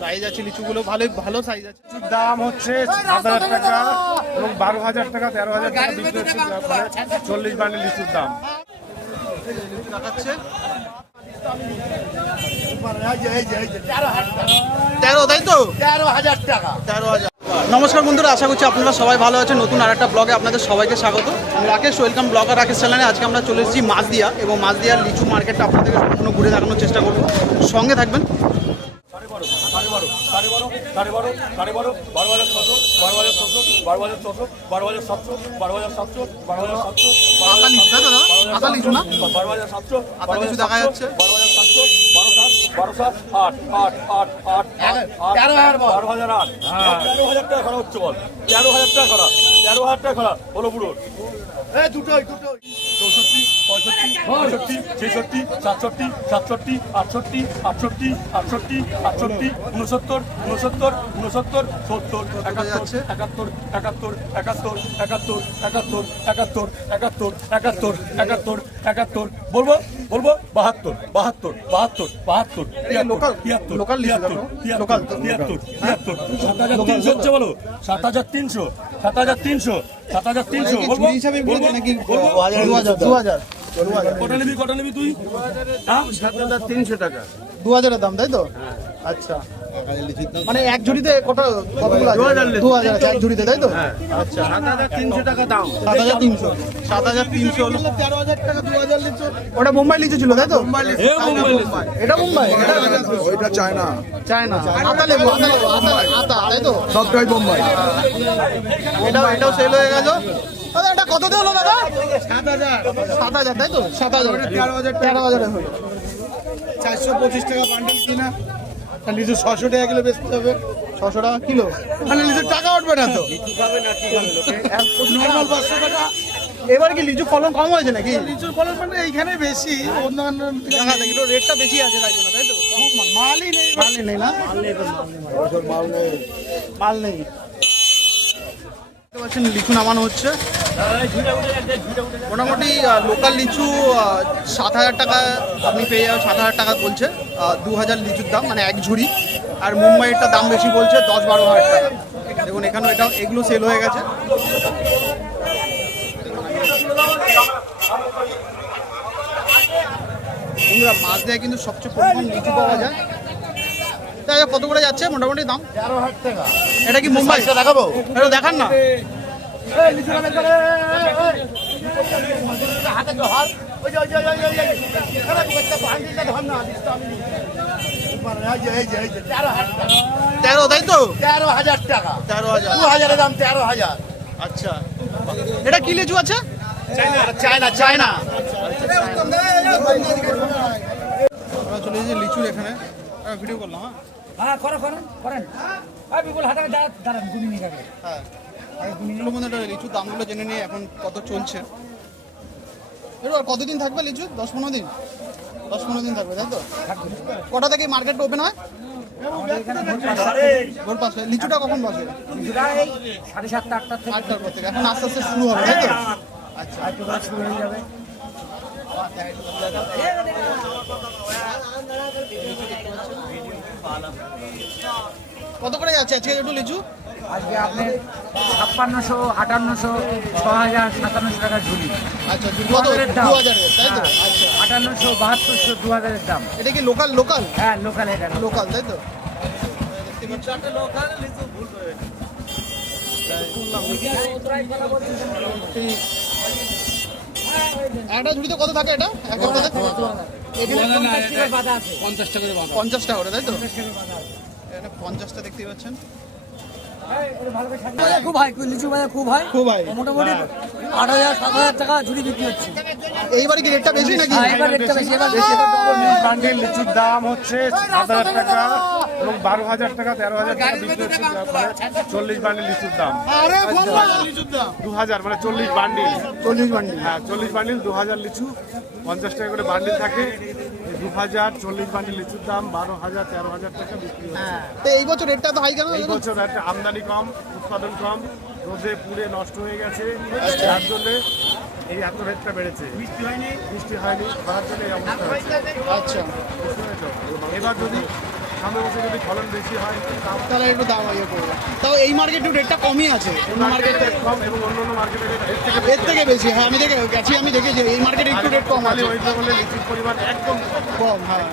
Size আছে লিচুগুলো ভালো size আছে। দাম হচ্ছে 7,000 টাকা এবং 12,000 টাকা 13,000 টাকা বিক্রি হচ্ছে। 40 বান্ডিল লিচুর দাম দেখাচ্ছে 13, তাই তো 13,000 টাকা। 13,000। নমস্কার বন্ধুরা, আশা করছি আপনারা সবাই ভালো আছেন। নতুন আরেকটা ব্লগে আপনাদের সবাইকে স্বাগত। আমি রাকেশ, ওয়েলকাম ব্লগার রাকেশ চ্যানেলে। আজকে আমরা চলে এসেছি মাছদিয়া এবং মাছদিয়ার লিচু মার্কেটটা আপনাদেরকে সম্পূর্ণ ঘুরে দেখানোর চেষ্টা করব। সঙ্গে থাকবেন। দেখা যাচ্ছে 13,000 টাকা খরচ হচ্ছে বল। 13,000 টাকা খরা, 13,000 টাকা খরা হলো পুরো। দুটোই 64, 65, 66, 67, 67, 68, 68, 68, 68, 69, 69, 70, 71, 71, 71, 71, 71, বলবো 72, 72, 73, 7,300 হচ্ছে বলো। 7,300, 7,300, 7,300 বলবো। কটা নিবি তুই? 7,300 টাকা, 2,000 দাম, তাই তো? আচ্ছা, মানে এক ঝুড়িতে কতগুলো আছে? 2,000 আছে এক ঝুড়িতে, তাই তো? আচ্ছা, 7,300 টাকা দাম। 7,300 হলো 13,000 টাকা। 2,000 লিচু, ওটা মুম্বাই লিচু ছিল, তাই তো? এটা মুম্বাই, ওইটা চায়না। আতা লেবু, তাই তো? সবটাই বোম্বাই। এটাও সেল হয়ে গেল। দাদা এটা কত দিয়ে হলো দাদা? 7,000, তাই তো? 7,000, 13,000 হলো। 425 টাকা বান্ডেল কিনা, লিচু 600 টাকা কিলো বেচতে হবে। 600 টাকা কিলো, মানে লিচুর টাকা উঠবে না তো। নর্মাল 500 টাকা। এবার কি লিচু ফলন কম হয়েছে নাকি? লিচুর ফলন মানে এইখানে বেশি, অন্যান্য দেখা দেখি তো রেটটা বেশি আছে তাই জন্য, তাই তো? মালই নেই। না, মাল নেই। লিচু নামানো হচ্ছে। মোটামুটি লোকাল লিচু 7,000 টাকা আপনি পেয়ে যাবেন। 7,000 টাকা বলছে 2,000 লিচুর দাম, মানে এক ঝুড়ি। আর মুম্বাইয়েরটা দাম বেশি বলছে 10-12,000 টাকা। দেখুন এখানে এগুলো সেল হয়ে গেছে। বন্ধুরা, মাছ দেয় কিন্তু সবচেয়ে কম লিচু পাওয়া যায়। তাই কত করে যাচ্ছে মোটামুটি দাম? 13,000 টাকা। এটা কি মুম্বাই দেখাবো? এটা দেখান না। তেরো, তাই তো? 13,000 টাকা। 13,000। 2,000 দাম, 13,000। আচ্ছা, এটা কি লিচু আছে? চায়না। আমরা চলে এসেছি লিচুর এখানে, ভিডিও করলাম। হ্যাঁ করেন। বিপুল হাতে দাঁড়ান, গুনি নিয়ে যাবে। হ্যাঁ, লিচুর দামগুলো জেনে নিয়ে এখন কত চলছে। এবার কতদিন থাকবে লিচু? 10-15 দিন। 10-15 দিন থাকবে, তাই তো? কটা থেকে মার্কেট ওপেন হয়? ভোর 5টায়। লিচুটা কখন বসে? 7:30, 8টার পর থেকে। এখন আস্তে আস্তে শুরু হবে, তাই তো? আচ্ছা, শুরু হয়ে যাবে। কত করে যাচ্ছে আজকে একটু লিচু? আজকে আপনি 5600, 5800, 6000, 5700 টাকা ঝুলি। আচ্ছা, 2,000 দাম। 2,000, তাই তো? হ্যাঁ, আচ্ছা, 5800, 7200, 2000 দাম। এটা কি লোকাল? হ্যাঁ, লোকাল। এটা লোকাল, তাই তো? একটা ঝুড়িতে কত থাকে এটা? এক একটাতে 50 টাকা করে বাঁধা। 50 টাকা করে, তাই তো? এখানে 50টা দেখতেই পাচ্ছেন। খুব হাই লিচু বাজার, খুব হাই। মোটামুটি 8,000-7,000 টাকা ঝুড়ি বিক্রি হচ্ছে। এইবারে কি রেটটা বেশি নাকি? এবার রেটটা বেশি। বান্ডেল লিচুর দাম হচ্ছে 7,000 টাকা এবং 12,000 টাকা 13,000 টাকা বিক্রি হচ্ছে। 40 বান্ডেল লিচুর দাম। 2,000 মানে 40 বান্ডিল। 40 বান্ডিল। হ্যাঁ, 40 বান্ডিল 2,000 লিচু। 50 টাকা করে বান্ডিল থাকে। 2,000 40 বান্ডিল লিচুর দাম 12,000 13,000 টাকা বিক্রি হচ্ছে। তো এই বছর রেটটা তো হাই কেন? এই বছর একটা আমদানি কম, উৎপাদন কম, রোদে পুড়ে নষ্ট হয়ে গেছে, যার জন্য এই এত রেটটা বেড়েছে। বৃষ্টি হয়নি খরার জন্য এই অবস্থা হয়েছে। আচ্ছা, বুঝতে পেরেছো? এবার যদি সামনে বছর যদি ফলন বেশি হয় তাহলে একটু দাম ইয়ে করবে। তাও এই মার্কেটে রেটটা কমই আছে, অন্য মার্কেটে কম এবং অন্য মার্কেটে এর থেকে বেশি। হ্যাঁ, আমি দেখেছি এই মার্কেটে একটু রেট কম আছে, হয়েছে বলে লিচুর পরিমাণ একদম কম। হ্যাঁ,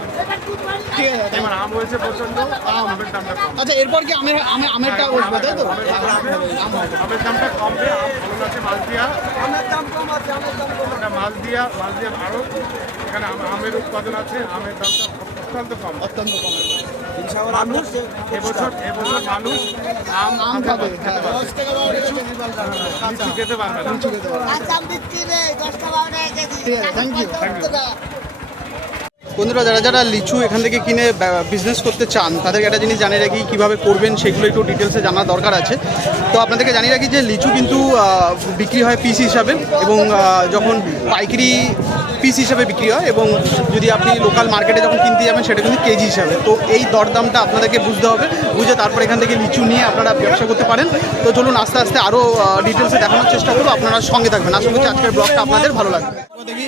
ঠিক আছে। এবার আম হয়েছে প্রচন্ড, আমের দামটা কম। আচ্ছা, এরপর কি আমেরটা বসবে, তাই তো? আমের দামটা কমবে, আম ফলন আছে মালদিয়া, আমের দাম কম আছে, মালদিয়া আরও এখানে আমের উৎপাদন আছে, আমের দামটা অত্যন্ত কম। মানুষ এবছর মানুষ আম খাবে, খেতে পারবে, লিচু খেতে পারবে না। ঠিক আছে, থ্যাংক ইউ। বন্ধুরা, যারা লিচু এখান থেকে কিনে বিজনেস করতে চান তাদেরকে একটা জিনিস জানিয়ে রাখি, কীভাবে করবেন সেগুলো একটু ডিটেলসে জানার দরকার আছে। তো আপনাদেরকে জানিয়ে রাখি যে লিচু কিন্তু বিক্রি হয় পিস হিসাবে, এবং যখন পাইকারি পিস হিসাবে বিক্রি হয়, এবং যদি আপনি লোকাল মার্কেটে যখন কিনতে যাবেন সেটা কিন্তু কেজি হিসাবে। তো এই দরদামটা আপনাদেরকে বুঝতে হবে, বুঝে তারপর এখান থেকে লিচু নিয়ে আপনারা ব্যবসা করতে পারেন। তো চলুন আস্তে আস্তে আরও ডিটেলসে দেখানোর চেষ্টা করবো, আপনারা সঙ্গে থাকবেন। আশা করছি আজকের ব্লগটা আপনাদের ভালো লাগবে। দেখি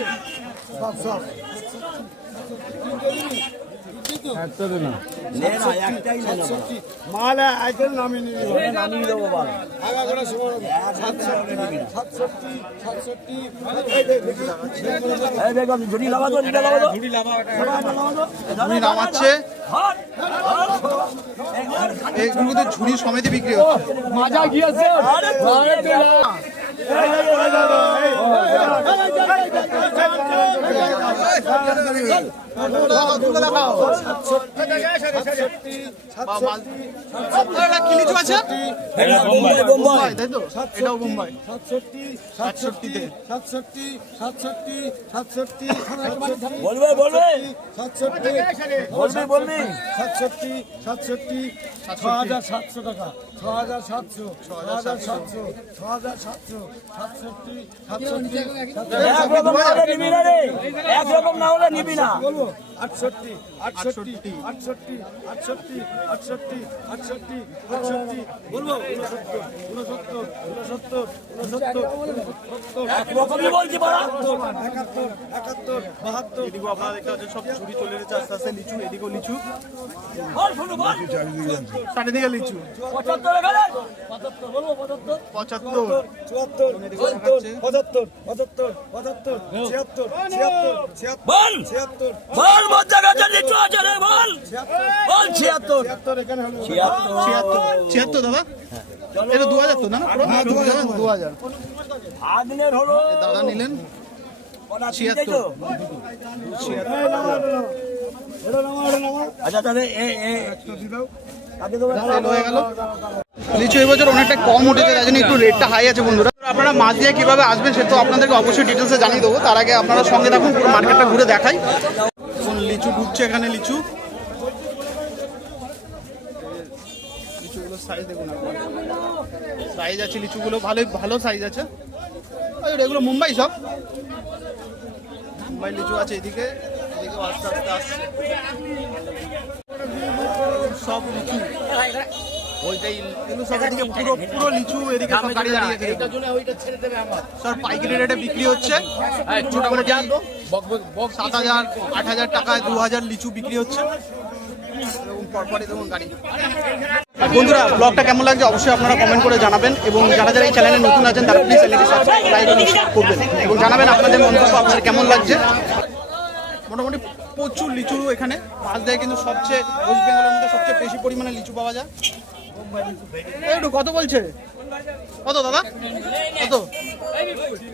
মাল আইটেল নামিয়ে দেবো বল ঝুড়ি লাগাবো নামাচ্ছে, এইগুলো তো ঝুড়ি সমেতে বিক্রি হচ্ছে। মাজা গিয়েছে কি লিচু আছে? বোম্বাই, তাই তো? এটাও বোম্বাই। 67 6,700 টাকা 6,700 একরকম না হলে নিবি না। 68 বলবো 69 একরকমই বলছি বড় 71 72 এদিকেও আপনারা দেখতে পাচ্ছেন সব ঝুড়ি চলে এসেছে আস্তে আস্তে লিচু, এদিকেও লিচু, চারিদিকে লিচু। 75 এখানে 75 বলবো 75 75, 74 75 75 76 বল 76 বল মজা গাজা লিচু আছে রে বল 76 এখানে হলো 76 দাদা, এটা 2000 তো না? 2000 আগনের হলো দাদা নিলেন 76। আচ্ছা তাহলে সেল হয়ে গেল। লিচু এবছর অনেকটা কম উঠেছে, তাই জন্য একটু রেটটা হাই আছে। বন্ধুরা, আপনারা মাছ দিয়ে কীভাবে আসবেন সে তো আপনাদেরকে অবশ্যই ডিটেলসে জানিয়ে দেবো। তার আগে আপনারা সঙ্গে থাকুন, পুরো মার্কেটটা ঘুরে দেখাই। লিচু ঢুকছে এখানে, লিচুগুলো সাইজ দেখুন, সাইজ আছে লিচুগুলো, ভালো সাইজ আছে। এগুলো মুম্বাই, সব মুম্বাই লিচু আছে। এদিকে আস্তে আস্তে আসছে সব লিচু, ওইটাই কিন্তু সব এদিকে পুরো লিচু, এদিকে সব গাড়ি দাঁড়িয়ে আছে। সব পাইকারি রেটে বিক্রি হচ্ছে, মোটামুটি 7,000 8,000 টাকায় 2,000 লিচু বিক্রি হচ্ছে। এরকম পরপরই দেখুন গাড়ি। বন্ধুরা, ব্লগটা কেমন লাগছে অবশ্যই আপনারা কমেন্ট করে জানাবেন, এবং যারা এই চ্যানেলে নতুন আছেন তারা প্লিজ চ্যানেলটি সাবস্ক্রাইব, লাইক এবং শেয়ার করবেন, এবং জানাবেন আপনাদের মন্তব্য আপনাদের কেমন লাগছে। মোটামুটি প্রচুর লিচু এখানে, মালদায় কিন্তু সবচেয়ে, ওয়েস্ট বেঙ্গলের মধ্যে সবচেয়ে বেশি পরিমাণে লিচু পাওয়া যায়। একটু কত বলছে? কত দাদা, কত?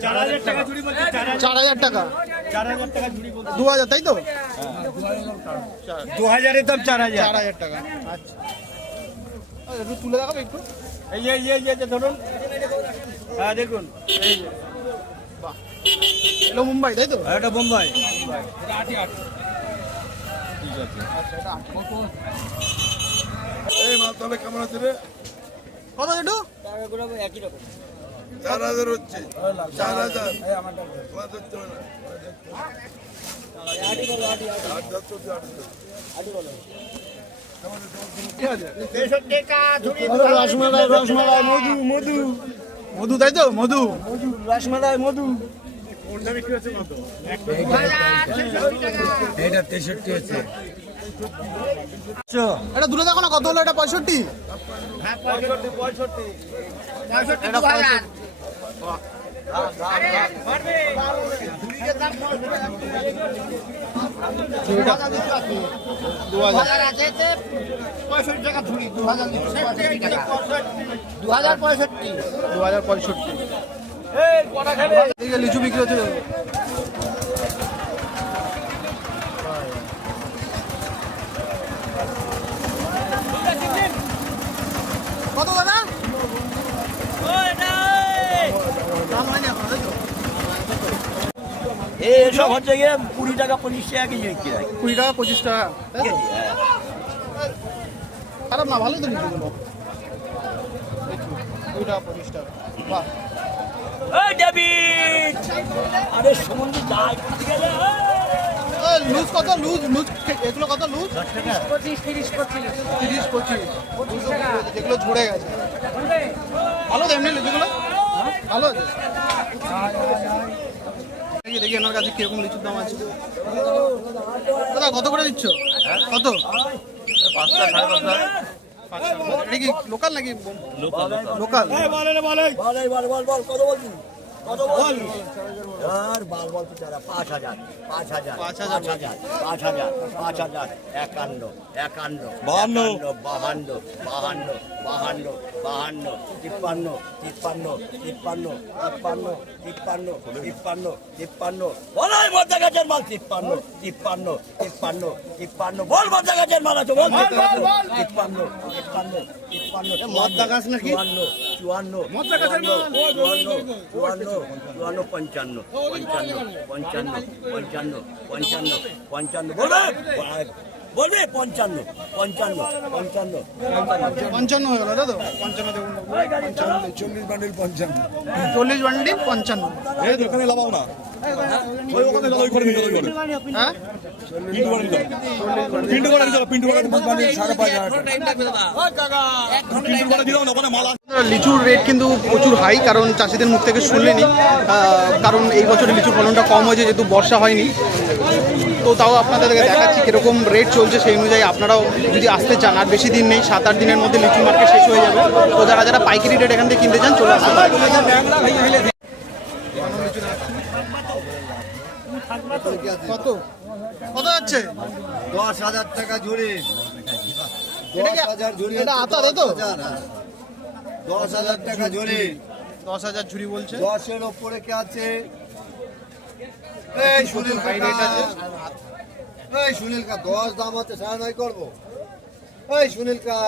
4,000 টাকা ঝুড়ি বলছি 4,000 টাকা, 4,000 টাকা ঝুড়ি 2,000, তাই তো? 2,000 এর দাম 4,000 4,000 টাকা। আচ্ছা, একটু তুলে দেখাবে একটু। এই যে ধরুন, হ্যাঁ দেখুন, এই যে বাহ, এলো মুম্বাই, তাই তো? এটা বোম্বাই। এই মাল তবে কেমন আছে রে? কত একটু? একই রকম 4,000 হচ্ছে, 4,000 তোমার ধরতে হবে না। মধু, তাই তো? মধু, রসমালাই মধু কোনটা বিক্রি হচ্ছে কত? এইটা 63 হচ্ছে। এটা দূরে দেখো না কত হলো, এটা 65। এটা 65। লিচু বিক্রি হচ্ছে কত দাদা? দাম হয়নি এখন, তাই তো? এইসব হচ্ছে গিয়ে 20 টাকা 25 টাকা কেজি বিক্রি হয়। 20 টাকা 25 টাকা, তাই তো? খারাপ না, ভালোই তো লিচুগুলো। 2 টাকা 25 টাকা, বাহ। এই ডেভিড, আরে সমুদ্রে যাই গেলে লুজ কত? লুজ লুজ এগুলো কত লুজ? 25, 30, 25। 30 25 যেগুলো ঝরে গেছে। ভালো তো এমনি লিচুগুলো? ভালো আছে। দেখি দেখি এনার কাছে কিরকম লিচুর দাম আছে। দাদা কত করে দিচ্ছ? কত? 5টা 5.5টা। এটা কি লোকাল নাকি? লোকাল। বল কত বলছিস? কত বল? আর বল তো যারা 5000 5000 5000 5000 5000 51 51 52 52 52 52 52 53 53 53 53 53 53 বলাই মধ্যে গাছের মাল 53 53 53 53 বল মধ্যে গাছের মাল আছে বল 53 53 53 মধ্যে গাছ নাকি 54 মধ্যে গাছের মাল 54 54 55 55 55 55 55 বলবে 55 55 55 55 হয়ে গেল দাদা? 55 দেখুন, 40 বান্ডিল 55। 40 বান্ডিল 55। এই দোকানে লাগাও না। ওই ওখানে লাগাও, ওই করে নিতে হবে। হ্যাঁ, পিন্টু করে দিও, পিন্টু করে দিও। বান্ডিল 5,500 পিন্টু করে দিও না, ওখানে মাল আছে। লিচুর রেট কিন্তু প্রচুর হাই, কারণ চাষিদের মুখ থেকে শুনলেনি। কারণ এই বছরে লিচুর ফলনটা কম হয়েছে যেহেতু বর্ষা হয়নি। তো তাও আপনাদেরকে দেখাচ্ছি কীরকম রেট চলছে, সেই অনুযায়ী আপনারাও যদি আসতে চান। আর বেশি দিন নেই, 7-8 দিনের মধ্যে লিচু মার্কেট শেষ হয়ে যাবে। তো যারা যারা পাইকারি রেট এখান থেকে কিনতে চান চলে আসতে পারেন। কত কত যাচ্ছে? 10,000 টাকা ঝুড়ি। এটা কি- 10,000 ঝুড়ি। এটা আতা, তাই তো? 10,000 টাকা ঝুড়ি। 10,000 ঝুড়ি বলছে। 10-এর ওপরে কে আছে? এই সুনীল হাই রেট আছে। এই সুনীল কা 10 দাম আছে, 9.5 করবো। এই সুনীল কা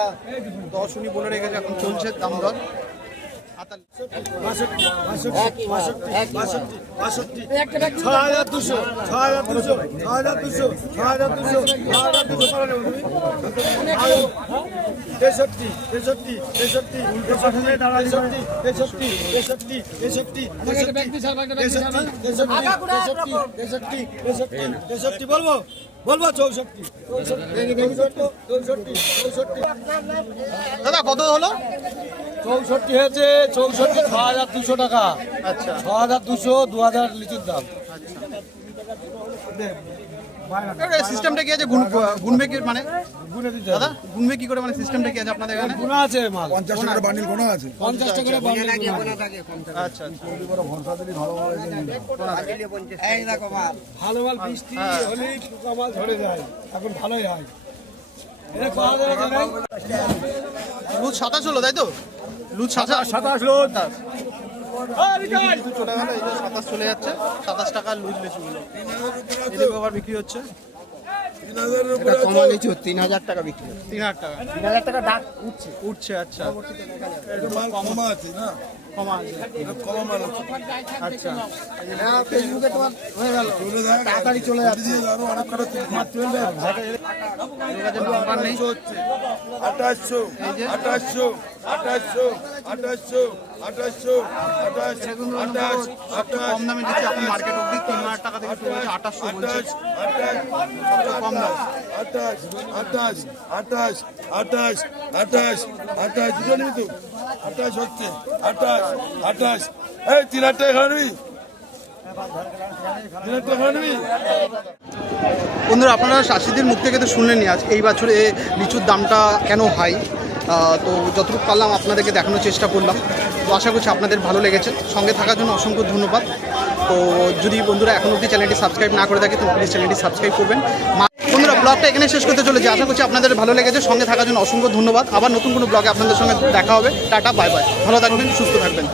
10 উনি বলে রেখেছে, এখন চলছে দাম দর। আতা 63 বলবো 64 দাদা কত হলো? 64 হয়েছে 64 6,200 টাকা। আচ্ছা 6,200 2,000 লিচুর দাম। সিস্টেমটা কি আছে? গুনবে কি মানে? দাদা গুনবে কি করে, মানে সিস্টেমটা কি আছে আপনাদের এখানে? গুণা আছে মাল 50 টাকার বান্ডিল কোনা আছে। 50 টাকা করে বান্ডিল আচ্ছা এই দেখো মাল ভালো মাল বৃষ্টি হলে শুকা মাল ঝরে যায়, এখন ভালোই হয়। এটা পাওয়া যাবে কি নাই? লুজ 27 হলো, তাই তো? লুজ 27 লোড লিচু চলে গেল, এই যে 27 চলে যাচ্ছে। 27 টাকার লুজ লিচুগুলো এদিকে আবার বিক্রি হচ্ছে 3,000 এটা কমা লিচু 3,000 টাকা বিক্রি। 3,000 টাকা 3,000 টাকা ডাক উঠছে। উঠছে। আচ্ছা মাল কমা আছে না, কমা আছে। কমা মাল আছে। আচ্ছা ফেসবুকে তোমার হয়ে গেল, চলে যায়, তাড়াতাড়ি চলে যাচ্ছে। আরো অনেক কটা চলবে। এর কাছে নাম্বার নেই। 2800 2800 2800 2800 2800 এটা কিন্তু সবচেয়ে কম দামে দিচ্ছে এখন মার্কেট অব্দি। 3,000 টাকা থেকে শুরু হয়েছে, 2800 বলছে সবচেয়ে কম দাম। 28 দুটো নিবি তো? 28 হচ্ছে 28 এই 3,000 টাকা খাওয়া নিবি? বন্ধুরা, আপনারা চাষিদের মুখ থেকে তো শুনলেনই আজ এই বছরে লিচুর দামটা কেন হাই। তো যতটুকু পারলাম আপনাদেরকে দেখানোর চেষ্টা করলাম। তো আশা করছি আপনাদের ভালো লেগেছে। সঙ্গে থাকার জন্য অসংখ্য ধন্যবাদ। তো যদি বন্ধুরা এখন অবধি চ্যানেলটি সাবস্ক্রাইব না করে থাকে তো প্লিজ চ্যানেলটি সাবস্ক্রাইব করবেন। বন্ধুরা, ব্লগটা এখানে শেষ করতে চলেছি। আশা করছি আপনাদের ভালো লেগেছে। সঙ্গে থাকার জন্য অসংখ্য ধন্যবাদ। আবার নতুন কোনো ব্লগে আপনাদের সঙ্গে দেখা হবে। Tata, bye bye. ভালো থাকবেন, সুস্থ থাকবেন।